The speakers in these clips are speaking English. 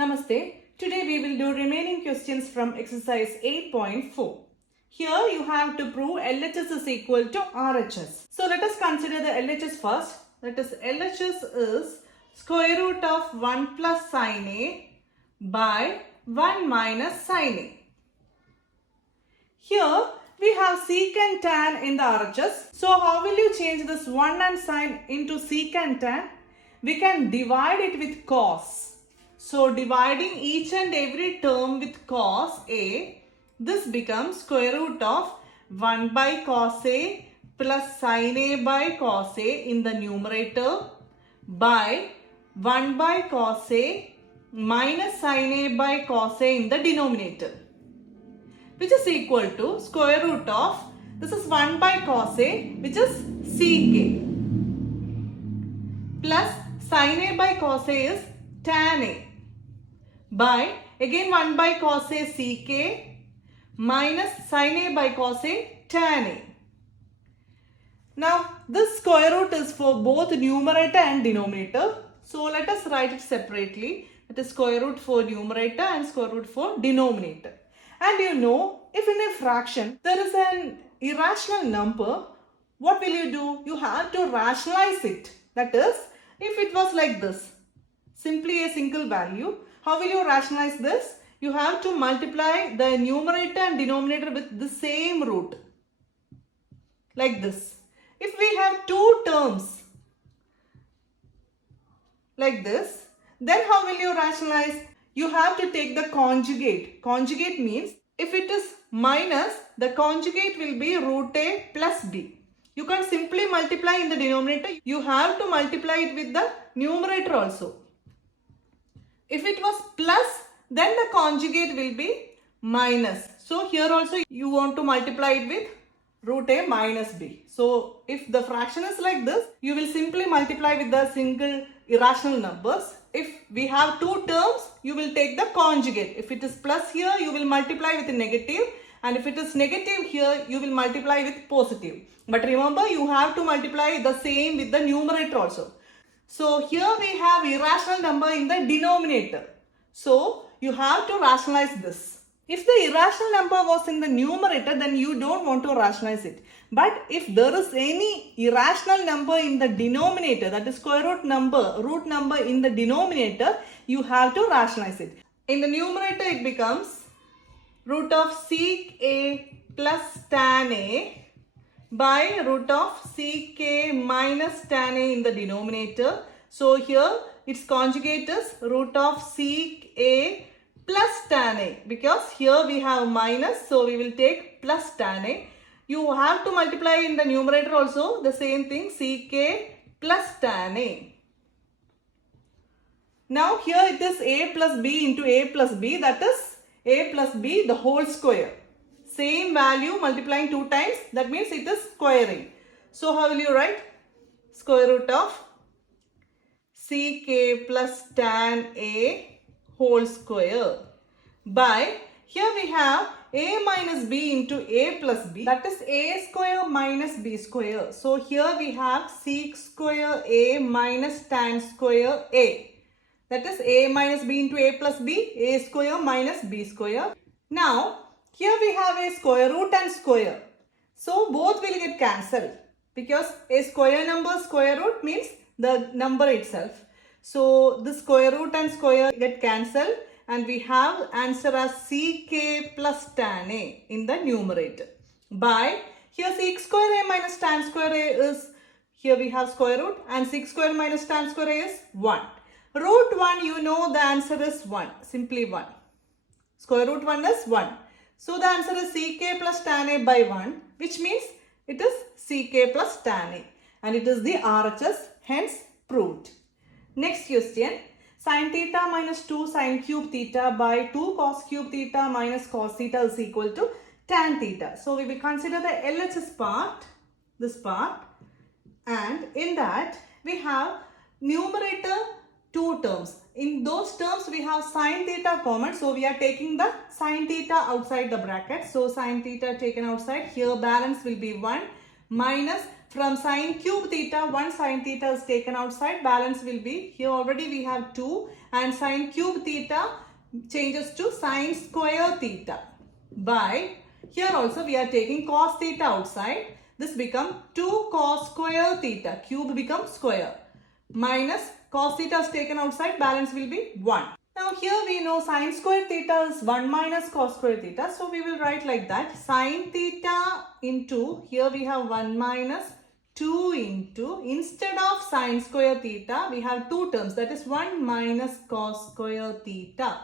Namaste. Today we will do remaining questions from exercise 8.4. Here you have to prove LHS is equal to RHS. So let us consider the LHS first. That is LHS is square root of 1 plus sin A by 1 minus sin A. Here we have sec and tan in the RHS. So how will you change this 1 and sin into sec and tan? We can divide it with cos. So dividing each and every term with cos A, this becomes square root of 1 by cos A plus sin A by cos A in the numerator by 1 by cos A minus sin A by cos A in the denominator, which is equal to square root of, this is 1 by cos A, which is sec A, plus sin A by cos A is tan A, by again 1 by cos A sec A minus sin A by cos A tan A. Now this square root is for both numerator and denominator. So let us write it separately. It is square root for numerator and square root for denominator. And you know, if in a fraction there is an irrational number, what will you do? You have to rationalize it. That is, if it was like this, simply a single value, how will you rationalize this? You have to multiply the numerator and denominator with the same root. Like this. If we have two terms like this, then how will you rationalize? You have to take the conjugate. Conjugate means if it is minus, the conjugate will be root A plus B. You can simply multiply in the denominator. You have to multiply it with the numerator also. If it was plus, then the conjugate will be minus. So here also you want to multiply it with root A minus B. So if the fraction is like this, you will simply multiply with the single irrational numbers. If we have two terms, you will take the conjugate. If it is plus here, you will multiply with a negative. And if it is negative here, you will multiply with positive. But remember, you have to multiply the same with the numerator also. So here we have irrational number in the denominator. So you have to rationalize this. If the irrational number was in the numerator, then you don't want to rationalize it. But if there is any irrational number in the denominator, that is square root number in the denominator, you have to rationalize it. In the numerator, it becomes root of sec A plus tan A by root of sec A minus tan A in the denominator. So here its conjugate is root of sec A plus tan A, because here we have minus, so we will take plus tan A. You have to multiply in the numerator also the same thing, sec A plus tan A. Now here it is A plus B into A plus B, that is A plus B the whole square. Same value multiplying 2 times, that means it is squaring. So how will you write? Square root of sec A plus tan A whole square by, here we have A minus B into A plus B, that is A square minus B square. So here we have sec square A minus tan square A, that is A minus B into A plus B, A square minus B square. Now here we have a square root and square. So both will get cancelled, because a square number square root means the number itself. So the square root and square get cancelled and we have answer as sec A plus tan A in the numerator by, here sec square A minus tan square A is, here we have square root, and sec square minus tan square A is 1. Root 1, you know the answer is 1, simply 1. Square root 1 is 1. So the answer is sec A plus tan A by 1, which means it is sec A plus tan A, and it is the RHS, hence proved. Next question, sin theta minus 2 sin cube theta by 2 cos cube theta minus cos theta is equal to tan theta. So we will consider the LHS part, this part, and in that we have numerator 2 terms. In those terms we have sin theta common, so we are taking the sin theta outside the bracket. So sin theta taken outside, here balance will be 1 minus from sine cube theta, one sine theta is taken outside, balance will be, here already we have 2 and sine cube theta changes to sine square theta by, here also we are taking cos theta outside, this become 2 cos square theta, cube becomes square, minus cos theta is taken outside, balance will be 1. Now here we know sine square theta is 1 minus cos square theta. So we will write like that. Sine theta into, here we have 1 minus 2 into, instead of sine square theta, we have two terms, that is 1 minus cos square theta.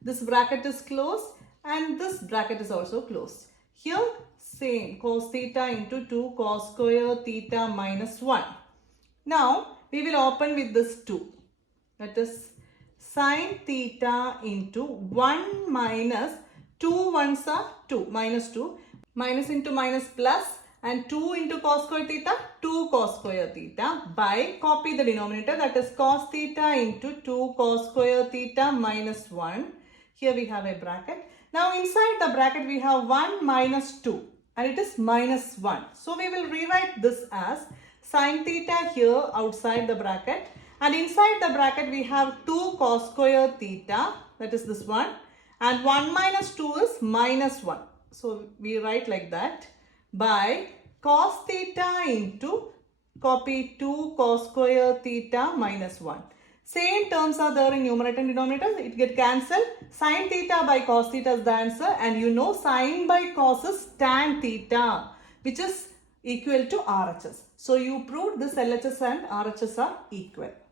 This bracket is closed and this bracket is also closed. Here same, cos theta into 2 cos square theta minus 1. Now we will open with this 2. That is sine theta into 1 minus 2 ones are 2, minus 2, minus into minus plus, and 2 into cos square theta, 2 cos square theta by, copy the denominator, that is cos theta into 2 cos square theta minus 1. Here we have a bracket. Now inside the bracket we have 1 minus 2 and it is minus 1. So we will rewrite this as sine theta here outside the bracket. And inside the bracket we have 2 cos square theta, that is this one, and 1 minus 2 is minus 1. So we write like that by cos theta into, copy 2 cos square theta minus 1. Same terms are there in numerator and denominator, it get cancelled. Sin theta by cos theta is the answer, and you know sin by cos is tan theta, which is equal to RHS. So you proved this LHS and RHS are equal.